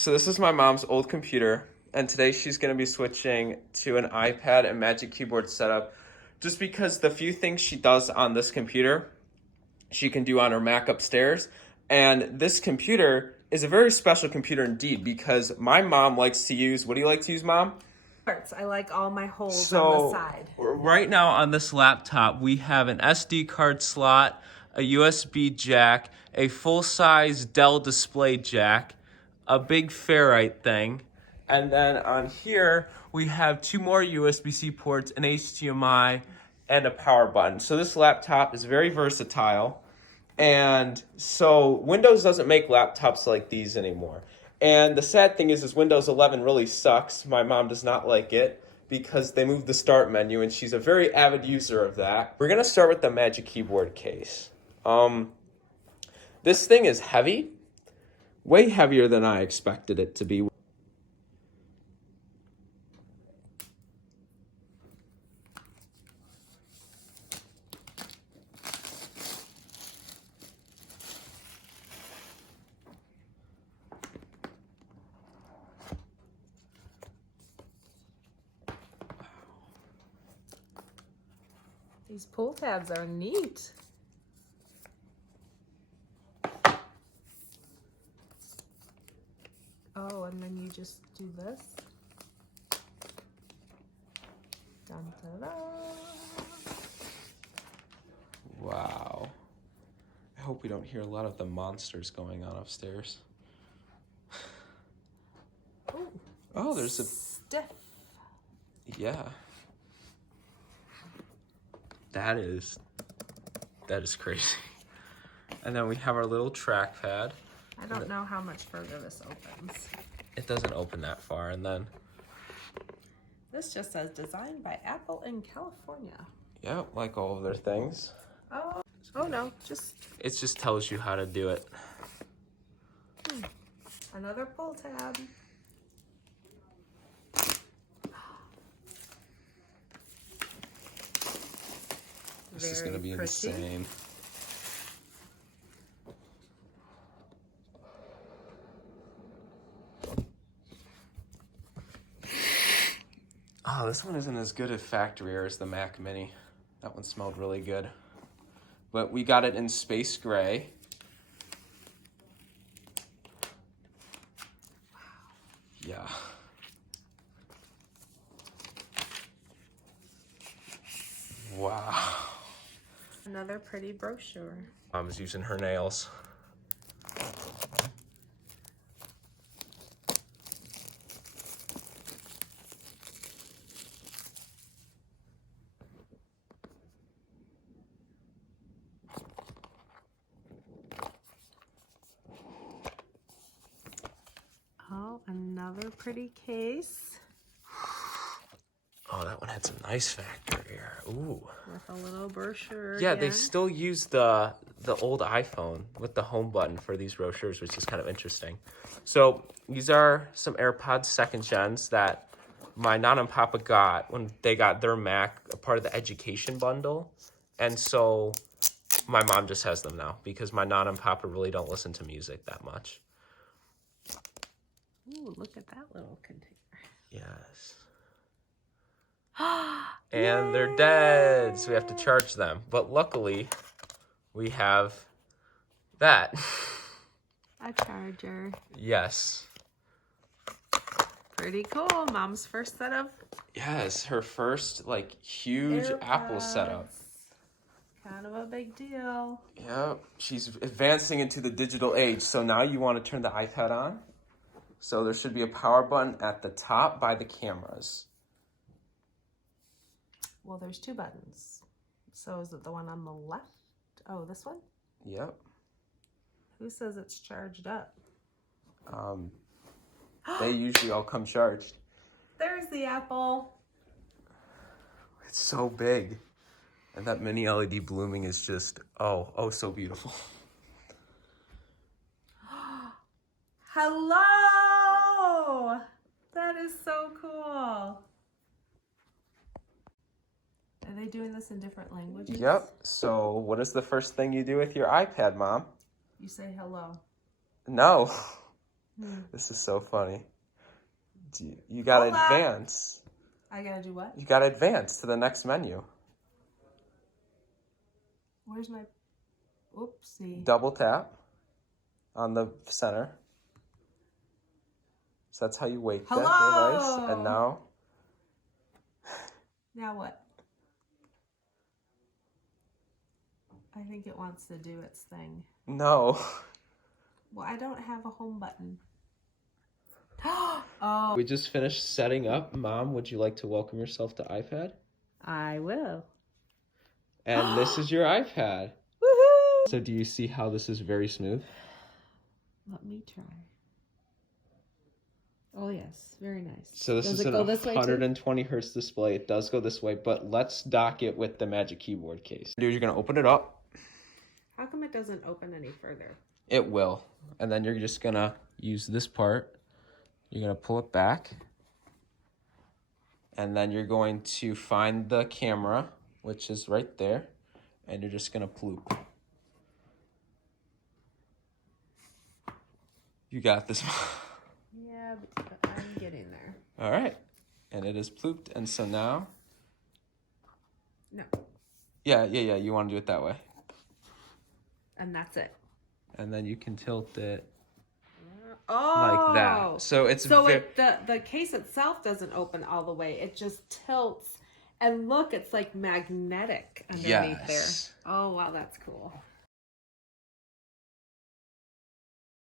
So this is my mom's old computer, and today she's going to be switching to an iPad and Magic Keyboard setup just because the few things she does on this computer, she can do on her Mac upstairs. And this computer is a very special computer indeed because my mom likes to use, what do you like to use, Mom? Parts. I like all my holes on the side. Right now on this laptop, we have an SD card slot, a USB jack, a full-size Dell display jack, a big ferrite thing, and then on here we have two more USB-C ports, an HDMI, and a power button. So this laptop is very versatile, and so Windows doesn't make laptops like these anymore. And the sad thing is Windows 11 really sucks. My mom does not like it because they moved the start menu, and she's a very avid user of that. We're gonna start with the Magic Keyboard case. This thing is heavy. Way heavier than I expected it to be. These pull tabs are neat. Oh, and then you just do this. Dun, da, da. Wow. I hope we don't hear a lot of the monsters going on upstairs. Ooh, Oh, there's a... stiff. Yeah. That is crazy. And then we have our little trackpad. I don't know how much further this opens. It doesn't open that far, and then... This just says designed by Apple in California. Yeah, like all of their things. Oh no, just... It just tells you how to do it. Another pull tab. This is going to be pretty. insane. Oh, this one isn't as good at factory as the Mac Mini. That one smelled really good. But we got it in space gray. Yeah. Wow. Another pretty brochure. Mom's using her nails. Oh, another pretty case. Oh, that one had some nice factory here. Ooh. With a little brochure. Yeah, again. they still use the old iPhone with the home button for these brochures, which is kind of interesting. So these are some AirPods second gens that my Nana and Papa got when they got their Mac, a part of the education bundle. And so my mom just has them now because my Nana and Papa really don't listen to music that much. Ooh, look at that little container. Yes. And they're dead, so we have to charge them. But luckily, we have that. A charger. Yes. Pretty cool. Mom's first set of Yes, her first, like, huge AirPods. Apple setup. Kind of a big deal. Yep, she's advancing into the digital age. So now you want to turn the iPad on. So there should be a power button at the top by the cameras. Well, there's two buttons. So is it the one on the left? Oh, this one? Yep. Who says it's charged up? They usually all come charged. There's the Apple. It's so big. And that mini LED blooming is just, oh, so beautiful. Hello! That is so cool. Are they doing this in different languages? Yep. So what is the first thing you do with your iPad, Mom? You say hello. No. This is so funny. You gotta Hold on. advance. I gotta do what? You gotta advance to the next menu. Where's my... Oopsie. Double tap on the center. So that's how you wake the device. And now... Now what? I think it wants to do its thing. No. Well, I don't have a home button. Oh. We just finished setting up. Mom, would you like to welcome yourself to iPad? I will. And this is your iPad. Woohoo! So do you see how this is very smooth? Let me try. Oh, yes. Very nice. So this is an 120 hertz display. It does go this way, but let's dock it with the Magic Keyboard case. You're going to open it up. How come it doesn't open any further? It will. And then you're just going to use this part. You're going to pull it back. And then you're going to find the camera, which is right there. And you're just going to ploop. You got this. Yeah, but I'm getting there. All right. And it is plooped. And so now... No. Yeah. You want to do it that way. And that's it. And then you can tilt it Oh, like that. So it's the case itself doesn't open all the way. It just tilts. And look, it's like magnetic underneath there. Oh, wow, that's cool.